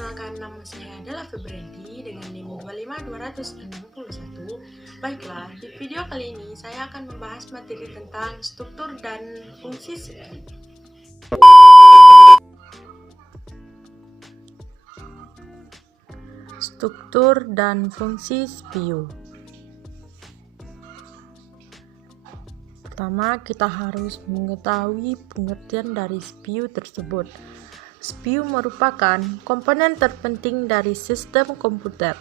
Perkenalkan, nama saya adalah Febrianti dengan NIM 25261. Baiklah, di video kali ini saya akan membahas materi tentang struktur dan fungsi CPU. Struktur dan fungsi CPU. Pertama, kita harus mengetahui pengertian dari CPU tersebut. CPU merupakan komponen terpenting dari sistem komputer.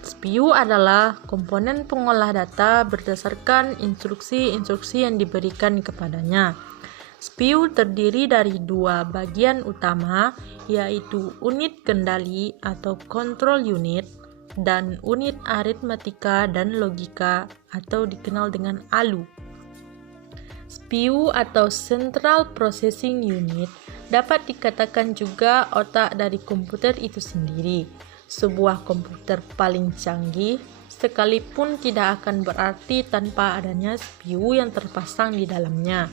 CPU adalah komponen pengolah data berdasarkan instruksi-instruksi yang diberikan kepadanya. CPU terdiri dari dua bagian utama, yaitu unit kendali atau control unit dan unit aritmatika dan logika atau dikenal dengan ALU. CPU atau Central Processing Unit dapat dikatakan juga otak dari komputer itu sendiri. Sebuah komputer paling canggih sekalipun tidak akan berarti tanpa adanya CPU yang terpasang di dalamnya.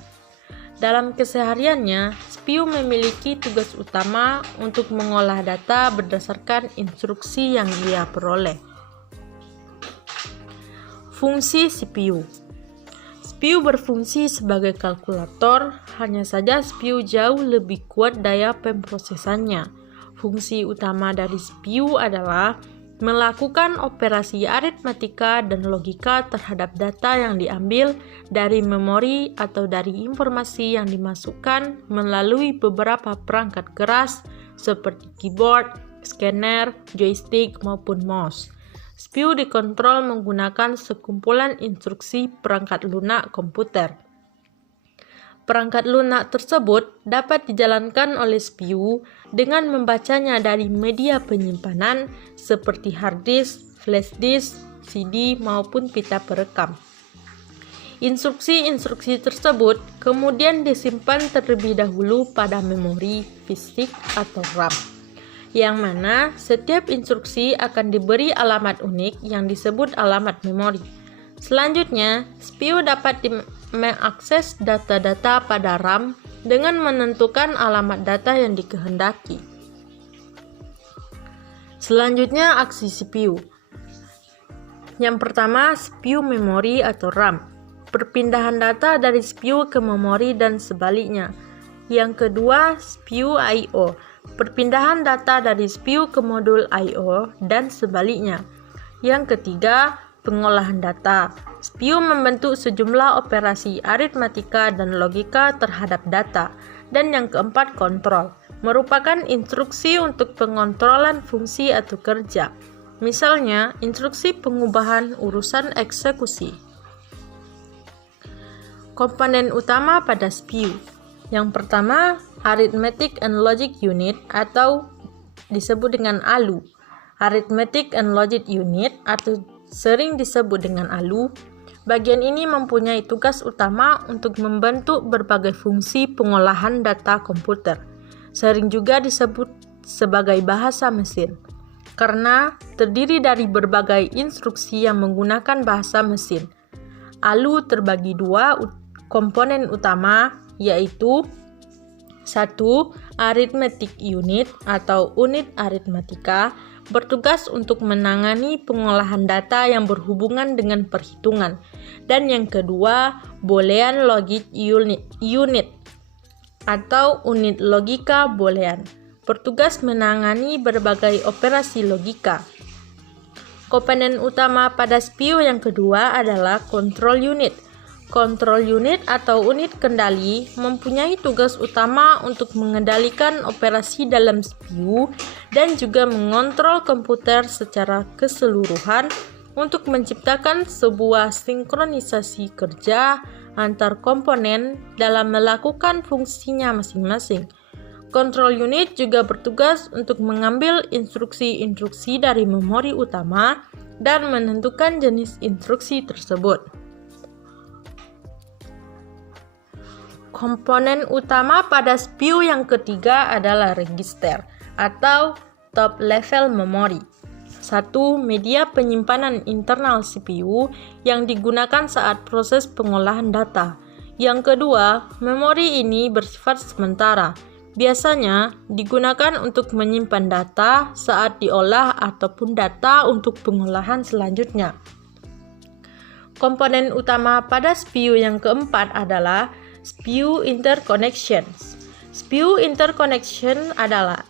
Dalam kesehariannya, CPU memiliki tugas utama untuk mengolah data berdasarkan instruksi yang ia peroleh. Fungsi CPU. CPU berfungsi sebagai kalkulator, hanya saja CPU jauh lebih kuat daya pemrosesannya. Fungsi utama dari CPU adalah melakukan operasi aritmatika dan logika terhadap data yang diambil dari memori atau dari informasi yang dimasukkan melalui beberapa perangkat keras seperti keyboard, scanner, joystick, maupun mouse. CPU dikontrol menggunakan sekumpulan instruksi perangkat lunak komputer. Perangkat lunak tersebut dapat dijalankan oleh CPU dengan membacanya dari media penyimpanan seperti hard disk, flash disk, CD, maupun pita perekam. Instruksi-instruksi tersebut kemudian disimpan terlebih dahulu pada memori fisik atau RAM, yang mana setiap instruksi akan diberi alamat unik yang disebut alamat memori. Selanjutnya, CPU dapat mengakses data-data pada RAM dengan menentukan alamat data yang dikehendaki. Selanjutnya, aksi CPU. Yang pertama, CPU memori atau RAM. Perpindahan data dari CPU ke memori dan sebaliknya. Yang kedua, CPU I/O. Perpindahan data dari CPU ke modul I/O dan sebaliknya. Yang ketiga, pengolahan data. CPU membentuk sejumlah operasi aritmatika dan logika terhadap data. Dan yang keempat, kontrol. Merupakan instruksi untuk pengontrolan fungsi atau kerja. Misalnya, instruksi pengubahan urusan eksekusi. Komponen utama pada CPU. Yang pertama, Arithmetic and Logic Unit atau disebut dengan ALU. Arithmetic and Logic Unit atau sering disebut dengan ALU. Bagian ini mempunyai tugas utama untuk membentuk berbagai fungsi pengolahan data komputer. Sering juga disebut sebagai bahasa mesin, karena terdiri dari berbagai instruksi yang menggunakan bahasa mesin. ALU terbagi dua komponen utama, yaitu 1. Arithmetic Unit atau unit aritmatika bertugas untuk menangani pengolahan data yang berhubungan dengan perhitungan. Dan yang kedua, Boolean Logic Unit atau unit logika Boolean, bertugas menangani berbagai operasi logika. Komponen utama pada CPU yang kedua adalah Control Unit. Control unit atau unit kendali mempunyai tugas utama untuk mengendalikan operasi dalam CPU dan juga mengontrol komputer secara keseluruhan untuk menciptakan sebuah sinkronisasi kerja antar komponen dalam melakukan fungsinya masing-masing. Control unit juga bertugas untuk mengambil instruksi-instruksi dari memori utama dan menentukan jenis instruksi tersebut. Komponen utama pada CPU yang ketiga adalah register atau top level memory. 1. Media penyimpanan internal CPU yang digunakan saat proses pengolahan data. Yang kedua, memori ini bersifat sementara. biasanya digunakan untuk menyimpan data saat diolah ataupun data untuk pengolahan selanjutnya. Komponen utama pada CPU yang keempat adalah CPU interconnections. CPU interconnection adalah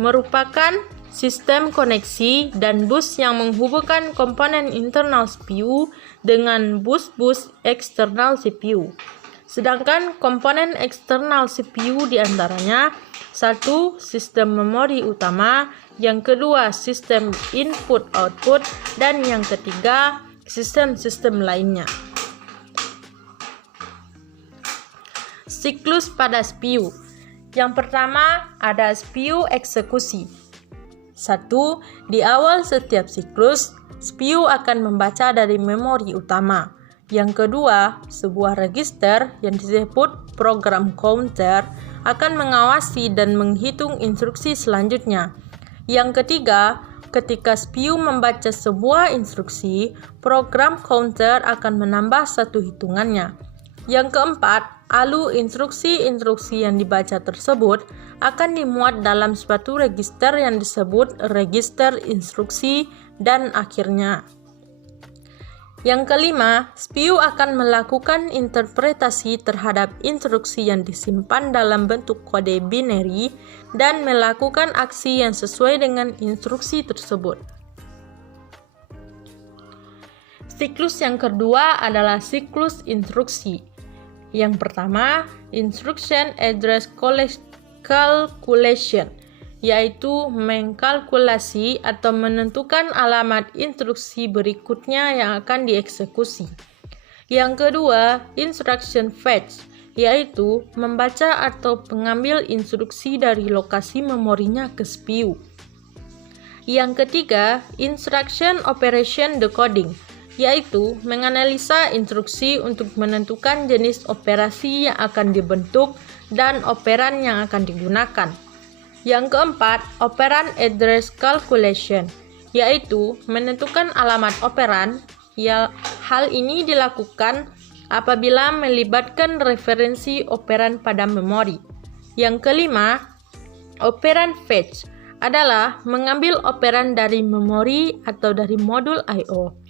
merupakan sistem koneksi dan bus yang menghubungkan komponen internal CPU dengan bus-bus eksternal CPU. Sedangkan komponen eksternal CPU diantaranya satu, sistem memori utama, yang kedua, sistem input-output, dan yang ketiga, sistem-sistem lainnya. Siklus pada CPU. Yang pertama, ada CPU eksekusi. 1. Di awal setiap siklus, CPU akan membaca dari memori utama. Yang kedua, sebuah register yang disebut program counter akan mengawasi dan menghitung instruksi selanjutnya. Yang ketiga, ketika CPU membaca sebuah instruksi, program counter akan menambah satu hitungannya. Yang keempat, ALU instruksi-instruksi yang dibaca tersebut akan dimuat dalam suatu register yang disebut register instruksi dan akhirnya. Yang kelima, CPU akan melakukan interpretasi terhadap instruksi yang disimpan dalam bentuk kode binary dan melakukan aksi yang sesuai dengan instruksi tersebut. Siklus yang kedua adalah siklus instruksi. Yang pertama, instruction address calculation, yaitu mengkalkulasi atau menentukan alamat instruksi berikutnya yang akan dieksekusi. Yang kedua, instruction fetch, yaitu membaca atau mengambil instruksi dari lokasi memorinya ke CPU. Yang ketiga, instruction operation decoding, yaitu menganalisa instruksi untuk menentukan jenis operasi yang akan dibentuk dan operan yang akan digunakan. Yang keempat, operand address calculation, yaitu menentukan alamat operan. Hal ini dilakukan apabila melibatkan referensi operan pada memori. Yang kelima, operand fetch adalah mengambil operan dari memori atau dari modul I/O.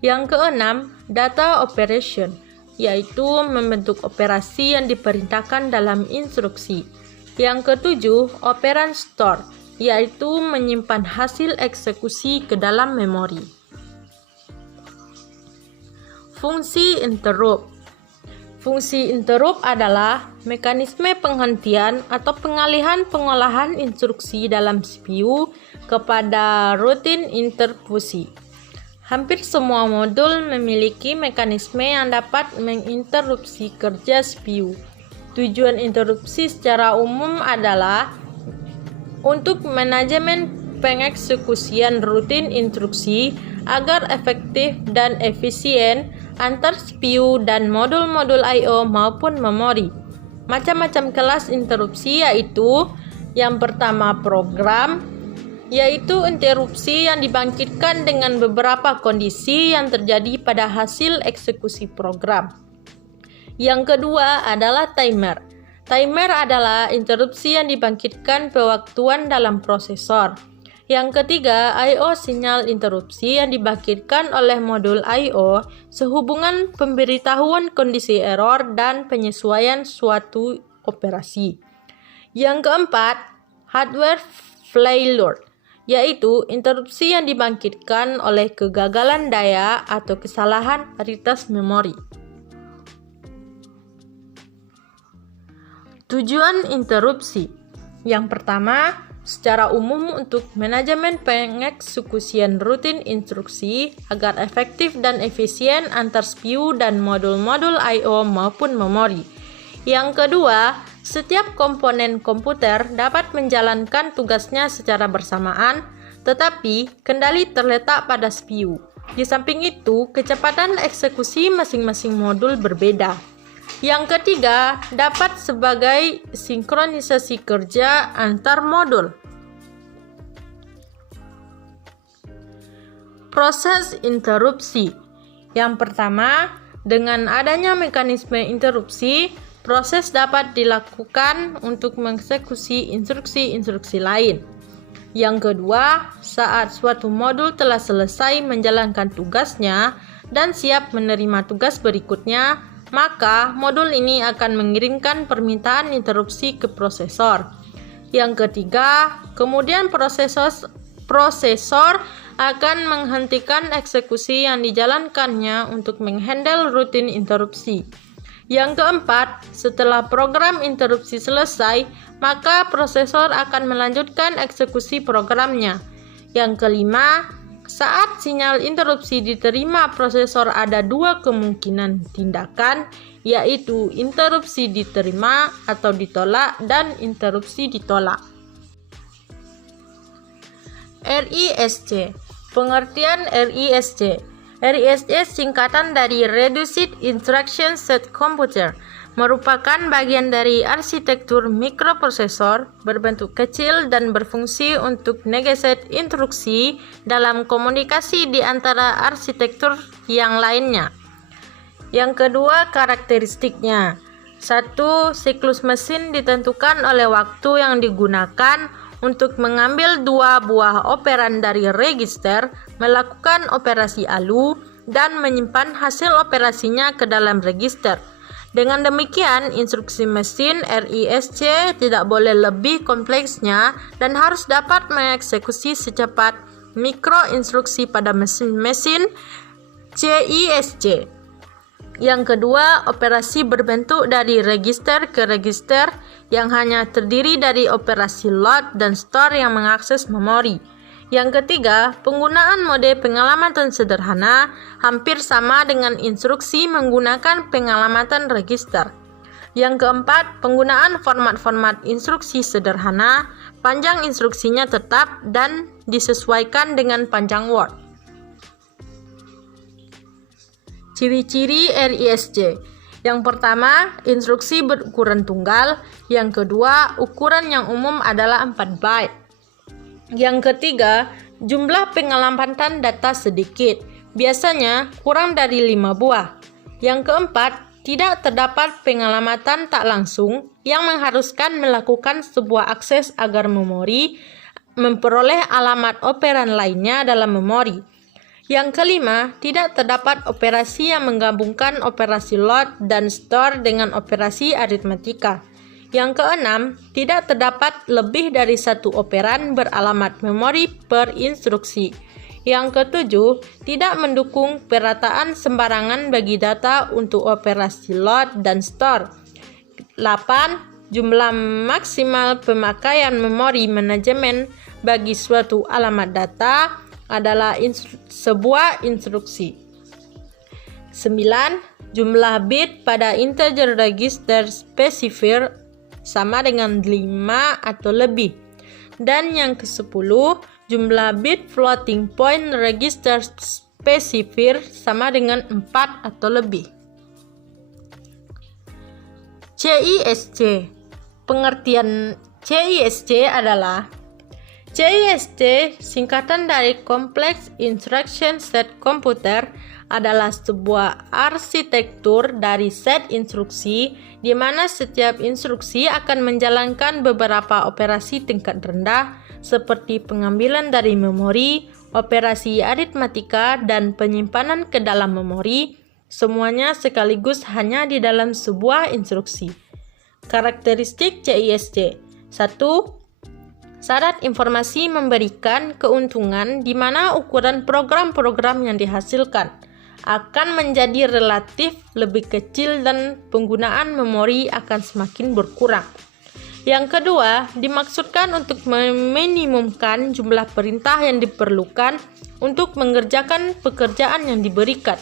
Yang keenam, data operation, yaitu membentuk operasi yang diperintahkan dalam instruksi. Yang ketujuh, operand store, yaitu menyimpan hasil eksekusi ke dalam memori. Fungsi interrupt. Fungsi interrupt adalah mekanisme penghentian atau pengalihan pengolahan instruksi dalam CPU kepada rutin interpusi. Hampir semua modul memiliki mekanisme yang dapat menginterupsi kerja CPU. Tujuan interupsi secara umum adalah untuk manajemen pengeksekusian rutin instruksi agar efektif dan efisien antar CPU dan modul-modul I/O maupun memori. Macam-macam kelas interupsi yaitu yang pertama program, yaitu interupsi yang dibangkitkan dengan beberapa kondisi yang terjadi pada hasil eksekusi program. Yang kedua adalah timer. Timer adalah interupsi yang dibangkitkan pewaktuan dalam prosesor. Yang ketiga, I/O sinyal interupsi yang dibangkitkan oleh modul I/O sehubungan pemberitahuan kondisi error dan penyesuaian suatu operasi. Yang keempat, hardware failure, yaitu interupsi yang dibangkitkan oleh kegagalan daya atau kesalahan retas memori. Tujuan interupsi. Yang pertama, secara umum untuk manajemen pengeksekusian rutin instruksi agar efektif dan efisien antar CPU dan modul-modul I/O maupun memori. Yang kedua, setiap komponen komputer dapat menjalankan tugasnya secara bersamaan, tetapi kendali terletak pada CPU. Di samping itu, kecepatan eksekusi masing-masing modul berbeda. Yang ketiga, dapat sebagai sinkronisasi kerja antar modul. Proses interupsi. Yang pertama, dengan adanya mekanisme interupsi, proses dapat dilakukan untuk mengeksekusi instruksi-instruksi lain. Yang kedua, saat suatu modul telah selesai menjalankan tugasnya dan siap menerima tugas berikutnya, maka modul ini akan mengirimkan permintaan interupsi ke prosesor. Yang ketiga, kemudian prosesor akan menghentikan eksekusi yang dijalankannya untuk menghandle rutin interupsi. Yang keempat, setelah program interupsi selesai, maka prosesor akan melanjutkan eksekusi programnya. Yang kelima, saat sinyal interupsi diterima prosesor ada dua kemungkinan tindakan, yaitu interupsi diterima atau ditolak dan interupsi ditolak. RISC. Pengertian RISC. RISC singkatan dari Reduced Instruction Set Computer, merupakan bagian dari arsitektur mikroprosesor berbentuk kecil dan berfungsi untuk negotiate instruksi dalam komunikasi di antara arsitektur yang lainnya. Yang kedua, karakteristiknya. 1. Siklus mesin ditentukan oleh waktu yang digunakan untuk mengambil dua buah operan dari register, melakukan operasi ALU, dan menyimpan hasil operasinya ke dalam register. Dengan demikian, instruksi mesin RISC tidak boleh lebih kompleksnya dan harus dapat mengeksekusi secepat mikroinstruksi pada mesin-mesin CISC. Yang kedua, operasi berbentuk dari register ke register yang hanya terdiri dari operasi load dan store yang mengakses memori. Yang ketiga, penggunaan mode pengelamatan sederhana hampir sama dengan instruksi menggunakan pengelamatan register. Yang keempat, penggunaan format-format instruksi sederhana, panjang instruksinya tetap dan disesuaikan dengan panjang Word. Ciri-ciri RISC. Yang pertama, instruksi berukuran tunggal. Yang kedua, ukuran yang umum adalah 4 byte. Yang ketiga, jumlah pengelamatan data sedikit, biasanya kurang dari 5 buah. Yang keempat, tidak terdapat pengelamatan tak langsung yang mengharuskan melakukan sebuah akses agar memori memperoleh alamat operan lainnya dalam memori. Yang kelima, tidak terdapat operasi yang menggabungkan operasi load dan store dengan operasi aritmatika. Yang keenam, tidak terdapat lebih dari satu operan beralamat memori per instruksi. Yang ketujuh, tidak mendukung perataan sembarangan bagi data untuk operasi load dan store. 8. Jumlah maksimal pemakaian memori manajemen bagi suatu alamat data adalah sebuah instruksi. 9. Jumlah bit pada integer register specifier sama dengan 5 atau lebih. Dan yang ke-10, jumlah bit floating point register specifier sama dengan 4 atau lebih. CISC. Pengertian CISC adalah CISC, singkatan dari Complex Instruction Set Computer, adalah sebuah arsitektur dari set instruksi di mana setiap instruksi akan menjalankan beberapa operasi tingkat rendah seperti pengambilan dari memori, operasi aritmatika, dan penyimpanan ke dalam memori, semuanya sekaligus hanya di dalam sebuah instruksi. Karakteristik CISC. 1. Syarat informasi memberikan keuntungan di mana ukuran program-program yang dihasilkan akan menjadi relatif lebih kecil dan penggunaan memori akan semakin berkurang. Yang kedua, dimaksudkan untuk meminimumkan jumlah perintah yang diperlukan untuk mengerjakan pekerjaan yang diberikan.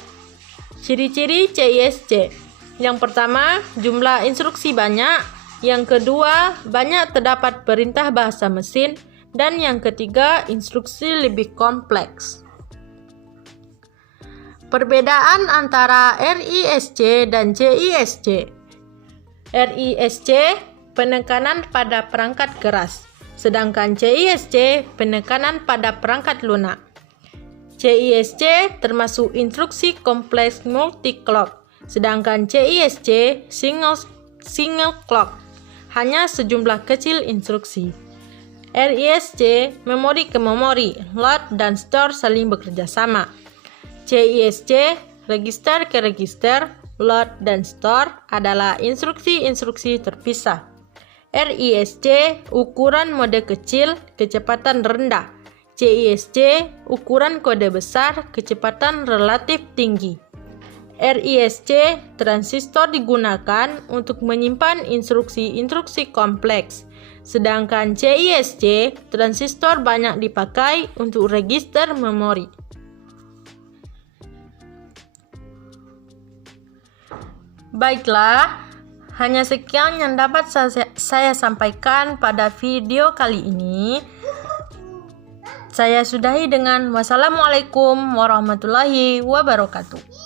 Ciri-ciri CISC. Yang pertama, jumlah instruksi banyak. Yang kedua, banyak terdapat perintah bahasa mesin. Dan yang ketiga, instruksi lebih kompleks. Perbedaan antara RISC dan CISC. RISC penekanan pada perangkat keras, sedangkan CISC penekanan pada perangkat lunak. CISC termasuk instruksi kompleks multi-clock, sedangkan CISC single clock, hanya sejumlah kecil instruksi. RISC, memori ke memori, load dan store saling bekerja sama. CISC, register ke register, load dan store adalah instruksi-instruksi terpisah. RISC, ukuran mode kecil, kecepatan rendah. CISC, ukuran kode besar, kecepatan relatif tinggi. RISC, transistor digunakan untuk menyimpan instruksi-instruksi kompleks. Sedangkan CISC, transistor banyak dipakai untuk register memori. Baiklah, hanya sekian yang dapat saya sampaikan pada video kali ini. Saya sudahi dengan wassalamualaikum warahmatullahi wabarakatuh.